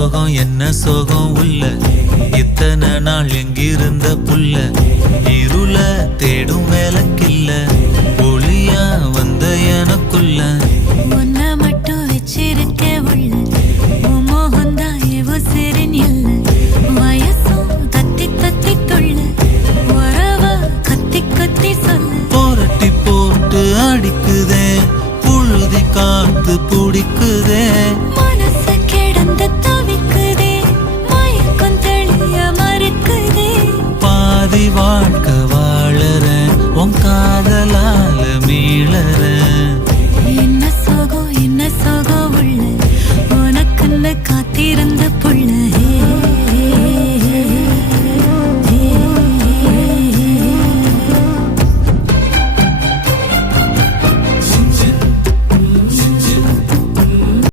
சோகம் என்ன சோகம் உள்ள இத்தனை நாள் எங்கிருந்த புல்ல இருள தேடும் வேலைக்கில்ல ஒளியா வந்த எனக்குள்ள உன்னை மட்டும் வச்சிருக்க உள்ள